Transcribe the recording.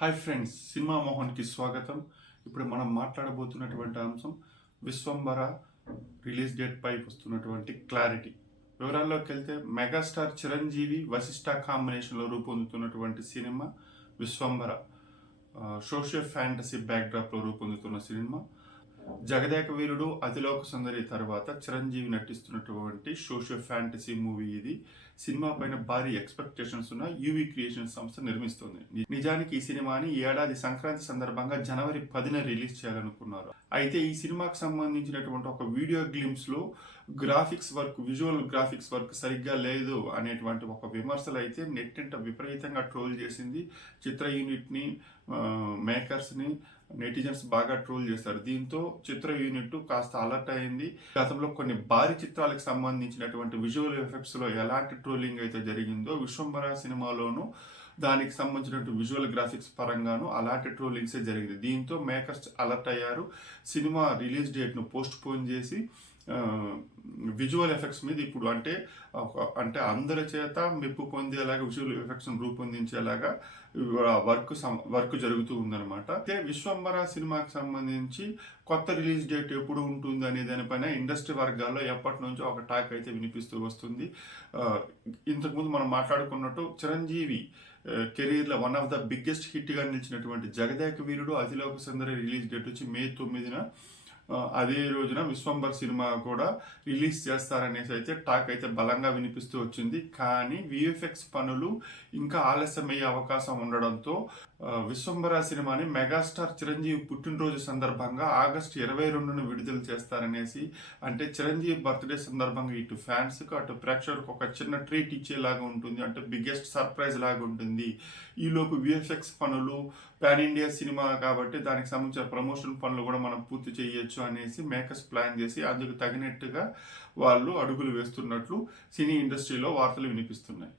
Hi friends, cinema మోహన్కి స్వాగతం. ఇప్పుడు మనం మాట్లాడబోతున్నటువంటి అంశం విశ్వంబర రిలీజ్ డేట్ పై వస్తున్నటువంటి క్లారిటీ. వివరాల్లోకి వెళ్తే మెగాస్టార్ చిరంజీవి వశిష్ఠ కాంబినేషన్లో రూపొందుతున్నటువంటి సినిమా విశ్వంబర. సోషియో ఫ్యాంటసీ బ్యాక్డ్రాప్లో రూపొందుతున్న సినిమా. జగదేక వీరుడు అతిలోక సుందరి తర్వాత చిరంజీవి నటిస్తున్నటువంటి సోషియో ఫ్యాంటసీ మూవీ ఇది. సినిమా పైన భారీ ఎక్స్పెక్టేషన్స్ ఉన్న యూవీ క్రియేషన్ సంస్థ నిర్మిస్తుంది. నిజానికి ఈ సినిమాని ఈ ఏడాది సంక్రాంతి సందర్భంగా జనవరి 10న రిలీజ్ చేయాలనుకున్నారు. అయితే ఈ సినిమాకి సంబంధించినటువంటి ఒక వీడియో గ్లిమ్స్ లో graphics work, visual graphics work సరిగ్గా లేదు అనేటువంటి ఒక విమర్శలు అయితే నెట్టింట విపరీతంగా ట్రోల్ చేసింది. చిత్ర యూనిట్ని, మేకర్స్ని నెటిజన్స్ బాగా ట్రోల్ చేశారు. దీంతో చిత్ర యూనిట్ కాస్త అలర్ట్ అయింది. గతంలో కొన్ని భారీ చిత్రాలకు సంబంధించినటువంటి విజువల్ ఎఫెక్ట్స్ లో ఎలాంటి ట్రోలింగ్ అయితే జరిగిందో విశ్వంబర సినిమాలోనూ దానికి సంబంధించినటువంటి విజువల్ గ్రాఫిక్స్ పరంగాను అలాంటి ట్రోలింగ్సే జరిగింది. దీంతో మేకర్స్ అలర్ట్ అయ్యారు. సినిమా రిలీజ్ డేట్ను పోస్ట్ పోన్ చేసి విజువల్ ఎఫెక్ట్స్ మీద ఇప్పుడు అంటే అందరి చేత మెప్పు పొందేలాగా విజువల్ ఎఫెక్ట్స్ రూపొందించేలాగా వర్క్ జరుగుతూ ఉందన్నమాట. అయితే విశ్వంబర సినిమాకి సంబంధించి కొత్త రిలీజ్ డేట్ ఎప్పుడు ఉంటుంది అనే దానిపైన ఇండస్ట్రీ వర్గాల్లో ఎప్పటి నుంచో ఒక టాక్ అయితే వినిపిస్తూ వస్తుంది. ఇంతకుముందు మనం మాట్లాడుకున్నట్టు చిరంజీవి కెరీర్లో వన్ ఆఫ్ ద బిగ్గెస్ట్ హిట్గా నిలిచినటువంటి జగదేక వీరుడు అతిలోక సుందరి రిలీజ్ డేట్ వచ్చి మే 9న. అదే రోజున విశ్వంబర్ సినిమా కూడా రిలీజ్ చేస్తారనేసి అయితే టాక్ అయితే బలంగా వినిపిస్తూ వచ్చింది. కానీ విఎఫ్ఎక్స్ పనులు ఇంకా ఆలస్యమయ్యే అవకాశం ఉండడంతో విశ్వంబర సినిమాని మెగాస్టార్ చిరంజీవి పుట్టినరోజు సందర్భంగా ఆగస్టు 22న విడుదల చేస్తారనేసి, అంటే చిరంజీవి బర్త్డే సందర్భంగా ఇటు ఫ్యాన్స్కు అటు ప్రేక్షకులకు ఒక చిన్న ట్రీట్ ఇచ్చేలాగా ఉంటుంది, అంటే బిగ్గెస్ట్ సర్ప్రైజ్ లాగా ఉంటుంది. ఈలోపు విఎఫ్ఎక్స్ పనులు, పాన్ ఇండియా సినిమా కాబట్టి దానికి సంబంధించిన ప్రమోషన్ పనులు కూడా మనం పూర్తి చేయొచ్చు అనేసి మేకర్స్ ప్లాన్ చేసి అందుకు తగినట్టుగా వాళ్ళు అడుగులు వేస్తున్నట్లు సినీ ఇండస్ట్రీలో వార్తలు వినిపిస్తున్నాయి.